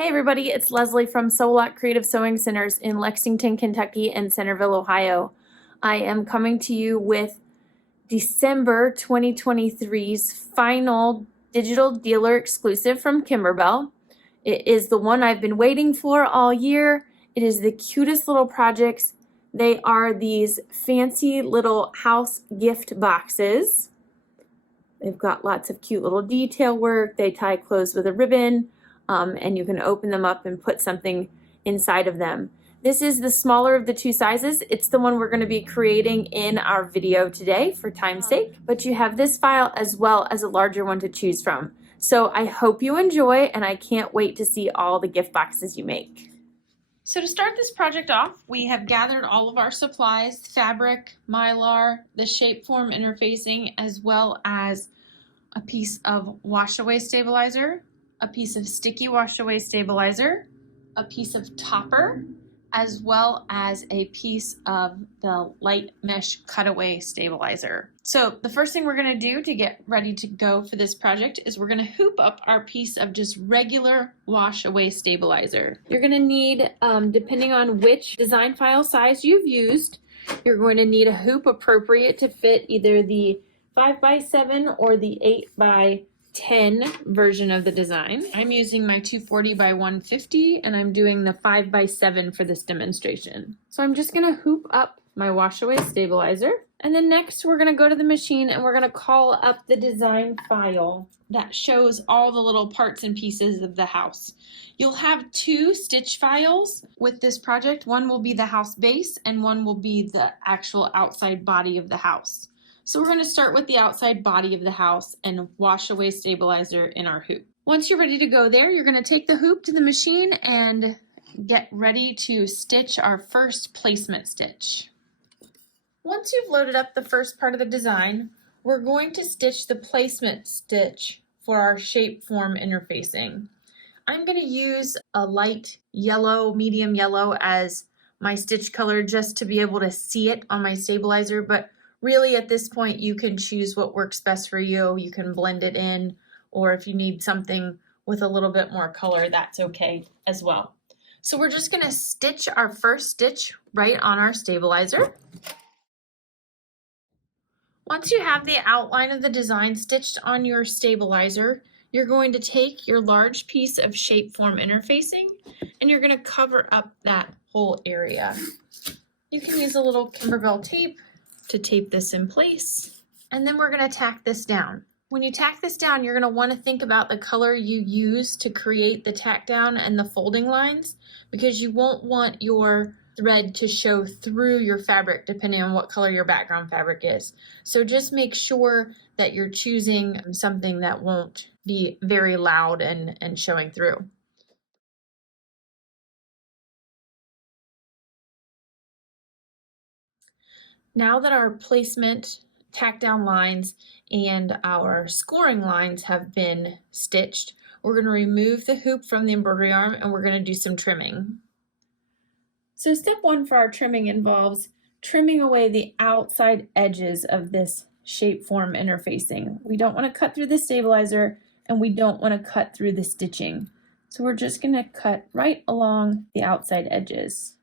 Hey everybody, it's Leslie from Sew-A-Lot Creative Sewing Centers in Lexington, Kentucky and Centerville, Ohio. I am coming to you with December 2023's final digital dealer exclusive from Kimberbell. It is the one I've been waiting for all year. It is the cutest little projects. They are these fancy little house gift boxes. They've got lots of cute little detail work. They tie clothes with a ribbon. And you can open them up and put something inside of them. This is the smaller of the two sizes. It's the one we're going to be creating in our video today for time's sake, but you have this file as well as a larger one to choose from. So I hope you enjoy, and I can't wait to see all the gift boxes you make. So to start this project off, we have gathered all of our supplies: fabric, mylar, the shapeform interfacing, as well as a piece of wash-away stabilizer, a piece of sticky wash-away stabilizer, a piece of topper, as well as a piece of the light mesh cutaway stabilizer. So the first thing we're going to do to get ready to go for this project is we're going to hoop up our piece of just regular wash-away stabilizer. You're going to need, depending on which design file size you've used, you're going to need a hoop appropriate to fit either the 5x7 or the 8x10 version of the design. I'm using my 240 by 150 and I'm doing the 5x7 for this demonstration. So I'm just gonna hoop up my wash-away stabilizer, and then next we're gonna go to the machine and we're gonna call up the design file that shows all the little parts and pieces of the house. You'll have two stitch files with this project. One will be the house base and one will be the actual outside body of the house. So we're going to start with the outside body of the house and wash away stabilizer in our hoop. Once you're ready to go there, you're going to take the hoop to the machine and get ready to stitch our first placement stitch. Once you've loaded up the first part of the design, we're going to stitch the placement stitch for our shape form interfacing. I'm going to use a light yellow, medium yellow as my stitch color just to be able to see it on my stabilizer, but really, at this point, you can choose what works best for you. You can blend it in, or if you need something with a little bit more color, that's okay as well. So we're just going to stitch our first stitch right on our stabilizer. Once you have the outline of the design stitched on your stabilizer, you're going to take your large piece of shape form interfacing and you're going to cover up that whole area. You can use a little Kimberbell tape to tape this in place, and then we're going to tack this down. When you tack this down, you're going to want to think about the color you use to create the tack down and the folding lines, because you won't want your thread to show through your fabric depending on what color your background fabric is. So just make sure that you're choosing something that won't be very loud and showing through. Now that our placement, tack down lines, and our scoring lines have been stitched, we're going to remove the hoop from the embroidery arm and we're going to do some trimming. So step one for our trimming involves trimming away the outside edges of this shape form interfacing. We don't want to cut through the stabilizer and we don't want to cut through the stitching. So we're just going to cut right along the outside edges.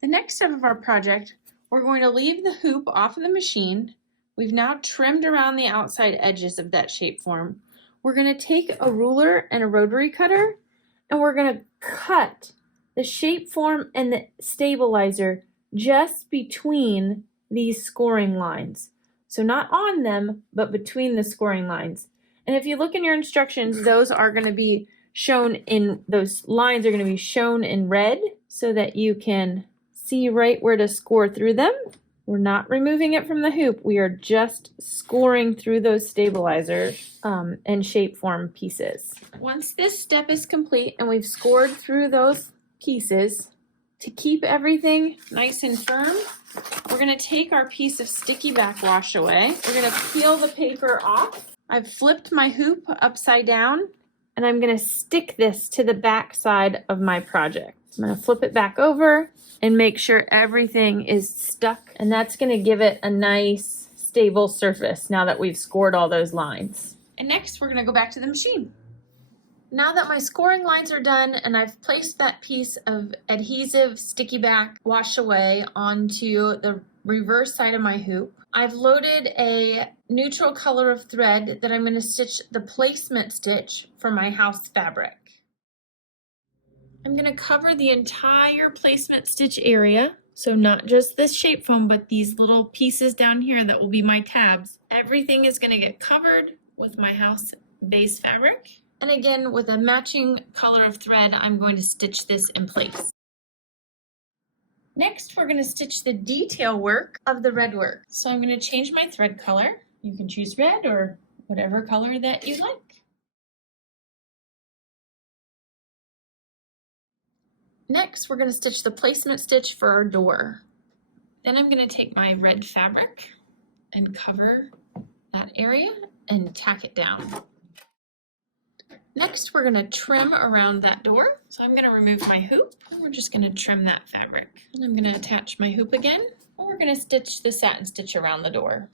The next step of our project, we're going to leave the hoop off of the machine. We've now trimmed around the outside edges of that shape form. We're going to take a ruler and a rotary cutter and we're going to cut the shape form and the stabilizer just between these scoring lines. So not on them, but between the scoring lines. And if you look in your instructions, those are going to be shown in, those lines are going to be shown in red so that you can see right where to score through them. We're not removing it from the hoop. We are just scoring through those stabilizers and shape form pieces. Once this step is complete and we've scored through those pieces, to keep everything nice and firm, we're going to take our piece of sticky back wash away. We're going to peel the paper off. I've flipped my hoop upside down and I'm going to stick this to the back side of my project. I'm going to flip it back over and make sure everything is stuck, and that's going to give it a nice stable surface now that we've scored all those lines. And next we're going to go back to the machine. Now that my scoring lines are done and I've placed that piece of adhesive sticky back wash away onto the reverse side of my hoop, I've loaded a neutral color of thread that I'm going to stitch the placement stitch for my house fabric. I'm going to cover the entire placement stitch area, so not just this shape foam, but these little pieces down here that will be my tabs. Everything is going to get covered with my house base fabric. And again, with a matching color of thread, I'm going to stitch this in place. Next, we're going to stitch the detail work of the red work. So I'm going to change my thread color. You can choose red or whatever color that you like. Next, we're going to stitch the placement stitch for our door. Then I'm going to take my red fabric and cover that area and tack it down. Next, we're going to trim around that door. So I'm going to remove my hoop, and we're just going to trim that fabric. And I'm going to attach my hoop again, and we're going to stitch the satin stitch around the door.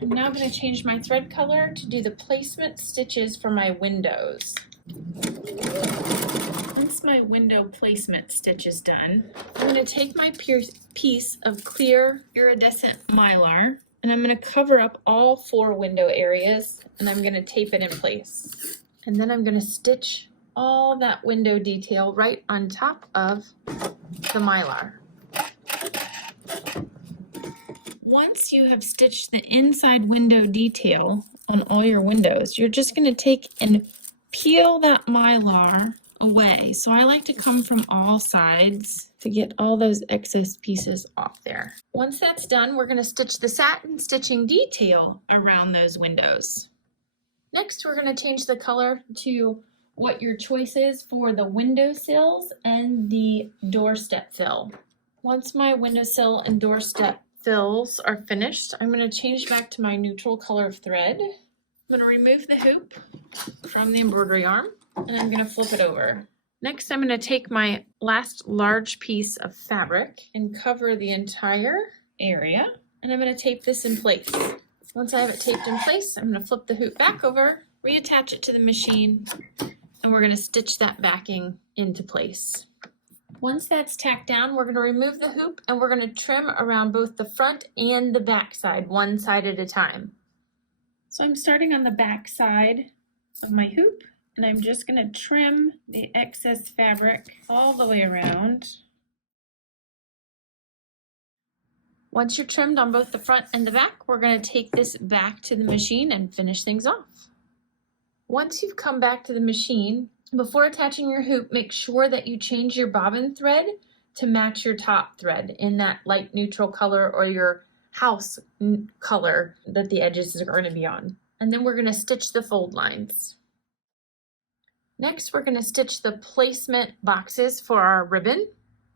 I'm now going to change my thread color to do the placement stitches for my windows. Once my window placement stitch is done, I'm going to take my piece of clear iridescent mylar, and I'm going to cover up all 4 window areas, and I'm going to tape it in place. And then I'm going to stitch all that window detail right on top of the mylar. Once you have stitched the inside window detail on all your windows, you're just going to take and peel that mylar away. So I like to come from all sides to get all those excess pieces off there. Once that's done, we're going to stitch the satin stitching detail around those windows. Next, we're going to change the color to what your choice is for the window and the doorstep fill. Once my windowsill and doorstep fills are finished, I'm going to change back to my neutral color of thread. I'm going to remove the hoop from the embroidery arm, and I'm going to flip it over. Next, I'm going to take my last large piece of fabric and cover the entire area, and I'm going to tape this in place. Once I have it taped in place, I'm going to flip the hoop back over, reattach it to the machine, and we're going to stitch that backing into place. Once that's tacked down, we're going to remove the hoop, and we're going to trim around both the front and the back side, one side at a time. So I'm starting on the back side of my hoop, and I'm just going to trim the excess fabric all the way around. Once you're trimmed on both the front and the back, we're going to take this back to the machine and finish things off. Once you've come back to the machine, before attaching your hoop, make sure that you change your bobbin thread to match your top thread in that light neutral color or your house color that the edges are going to be on. And then we're going to stitch the fold lines. Next, we're going to stitch the placement boxes for our ribbon.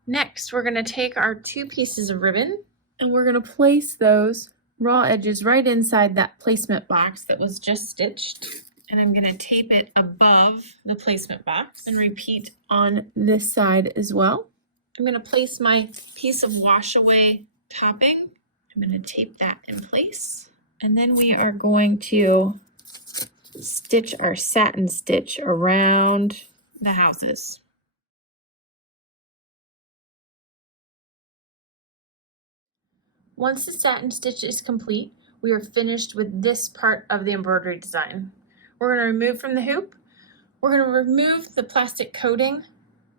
Next, we're going to take our 2 pieces of ribbon, and we're going to place those raw edges right inside that placement box that was just stitched. And I'm going to tape it above the placement box and repeat on this side as well. I'm going to place my piece of wash away topping. I'm going to tape that in place. And then we are going to stitch our satin stitch around the houses. Once the satin stitch is complete, we are finished with this part of the embroidery design. We're going to remove from the hoop. We're going to remove the plastic coating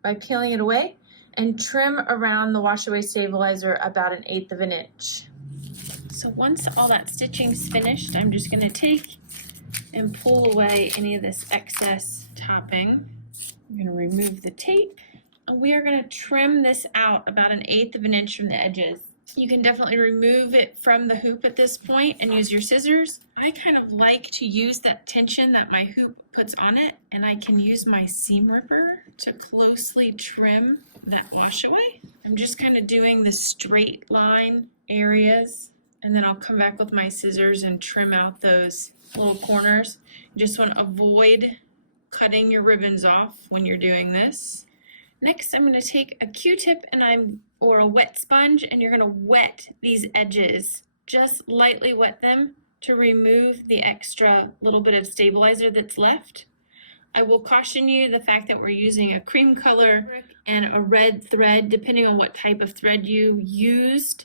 by peeling it away and trim around the wash away stabilizer about 1/8 of an inch. So once all that stitching is finished, I'm just going to take and pull away any of this excess topping. I'm going to remove the tape, and we are going to trim this out about 1/8 of an inch from the edges. You can definitely remove it from the hoop at this point and use your scissors. I kind of like to use that tension that my hoop puts on it, and I can use my seam ripper to closely trim that wash away. I'm just kind of doing the straight line areas, and then I'll come back with my scissors and trim out those little corners. You just want to avoid cutting your ribbons off when you're doing this. Next, I'm going to take a Q-tip or a wet sponge, and you're going to wet these edges. Just lightly wet them to remove the extra little bit of stabilizer that's left. I will caution you the fact that we're using a cream color and a red thread. Depending on what type of thread you used,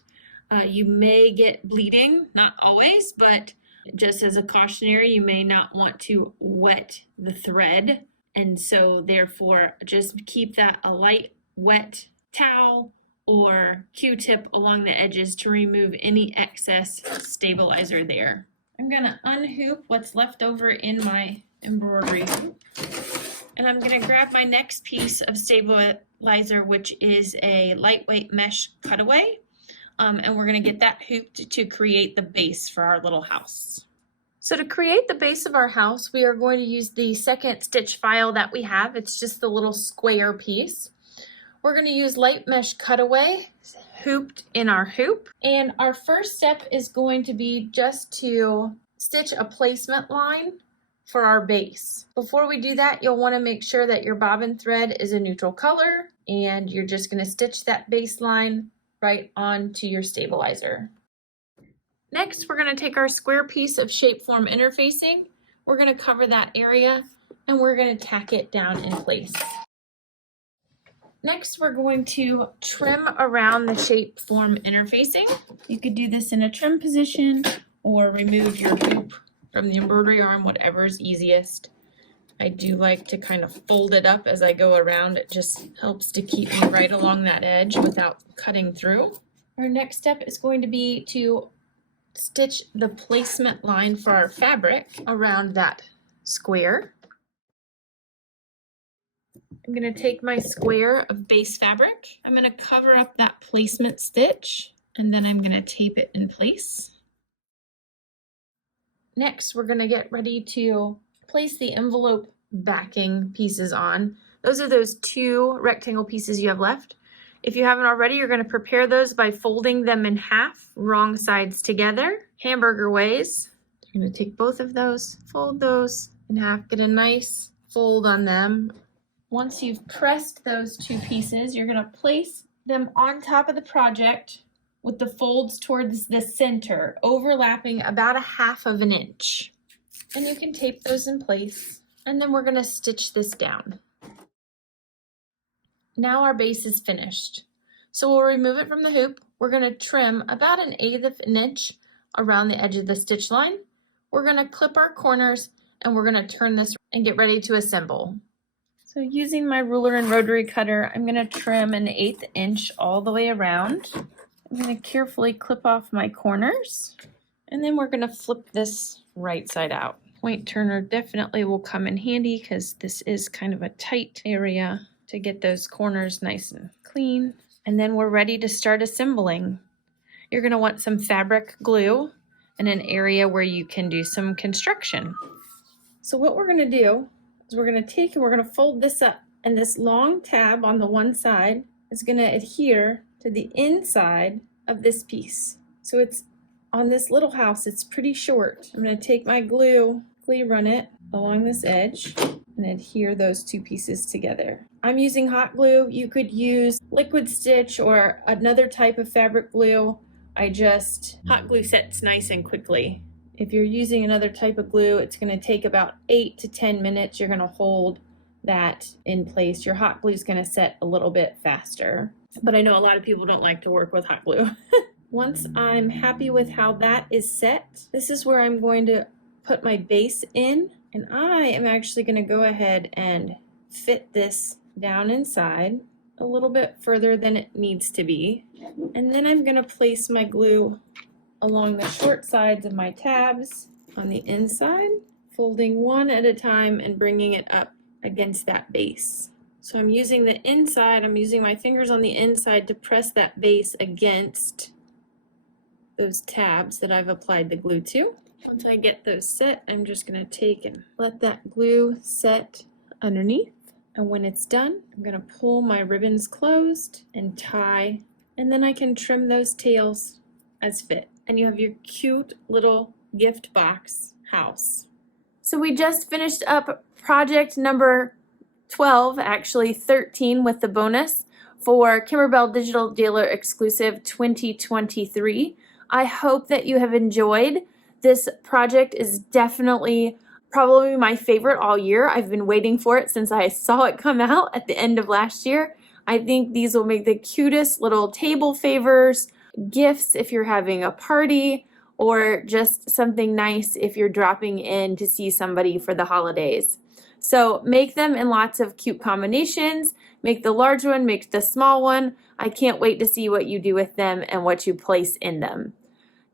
you may get bleeding, not always, but just as a cautionary, you may not want to wet the thread. And so therefore, just keep that a light wet towel or Q-tip along the edges to remove any excess stabilizer there. I'm gonna unhoop what's left over in my embroidery hoop. And I'm gonna grab my next piece of stabilizer, which is a lightweight mesh cutaway. And we're gonna get that hooped to create the base for our little house. So to create the base of our house, we are going to use the second stitch file that we have. It's just the little square piece. We're going to use light mesh cutaway hooped in our hoop. And our first step is going to be just to stitch a placement line for our base. Before we do that, you'll want to make sure that your bobbin thread is a neutral color, and you're just going to stitch that baseline right onto your stabilizer. Next, we're going to take our square piece of shape form interfacing. We're going to cover that area and we're going to tack it down in place. Next, we're going to trim around the shape form interfacing. You could do this in a trim position or remove your hoop from the embroidery arm, whatever is easiest. I do like to kind of fold it up as I go around. It just helps to keep me right along that edge without cutting through. Our next step is going to be to stitch the placement line for our fabric around that square. I'm going to take my square of base fabric. I'm going to cover up that placement stitch, and then I'm going to tape it in place. Next, we're going to get ready to place the envelope backing pieces on. Those are those two rectangle pieces you have left. If you haven't already, you're going to prepare those by folding them in half, wrong sides together, hamburger ways. You're going to take both of those, fold those in half, get a nice fold on them. Once you've pressed those two pieces, you're going to place them on top of the project with the folds towards the center, overlapping about 1/2 inch. And you can tape those in place, and then we're going to stitch this down. Now our base is finished. So we'll remove it from the hoop. We're going to trim about 1/8 inch around the edge of the stitch line. We're going to clip our corners, and we're going to turn this and get ready to assemble. So using my ruler and rotary cutter, I'm going to trim 1/8 inch all the way around. I'm going to carefully clip off my corners, and then we're going to flip this right side out. Point turner definitely will come in handy because this is kind of a tight area to get those corners nice and clean. And then we're ready to start assembling. You're going to want some fabric glue and an area where you can do some construction. So what we're going to do is we're going to take and we're going to fold this up, and this long tab on the one side is going to adhere to the inside of this piece. So it's on this little house, it's pretty short. I'm going to take my glue run it along this edge and adhere those two pieces together. I'm using hot glue. You could use liquid stitch or another type of fabric glue. Hot glue sets nice and quickly. If you're using another type of glue, it's going to take about 8 to 10 minutes. You're going to hold that in place. Your hot glue is going to set a little bit faster. But I know a lot of people don't like to work with hot glue. Once I'm happy with how that is set, this is where I'm going to put my base in. And I am actually going to go ahead and fit this down inside a little bit further than it needs to be. And then I'm going to place my glue along the short sides of my tabs on the inside, folding one at a time and bringing it up against that base. So I'm using the inside, I'm using my fingers on the inside to press that base against those tabs that I've applied the glue to. Once I get those set, I'm just going to take and let that glue set underneath. And when it's done, I'm going to pull my ribbons closed and tie, and then I can trim those tails as fit. And you have your cute little gift box house. So we just finished up project number 12, actually 13 with the bonus for Kimberbell Digital Dealer Exclusive 2023. I hope that you have enjoyed. This project is definitely probably my favorite all year. I've been waiting for it since I saw it come out at the end of last year. I think these will make the cutest little table favors, gifts if you're having a party, or just something nice if you're dropping in to see somebody for the holidays. So make them in lots of cute combinations. Make the large one, make the small one. I can't wait to see what you do with them and what you place in them.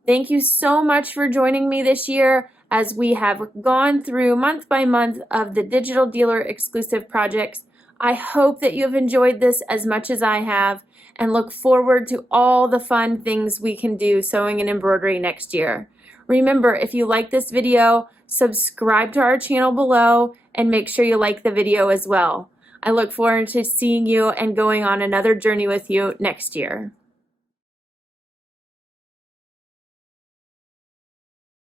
Thank you so much for joining me this year as we have gone through month by month of the Digital Dealer exclusive projects. I hope that you have enjoyed this as much as I have and look forward to all the fun things we can do sewing and embroidery next year. Remember, if you like this video, subscribe to our channel below and make sure you like the video as well. I look forward to seeing you and going on another journey with you next year.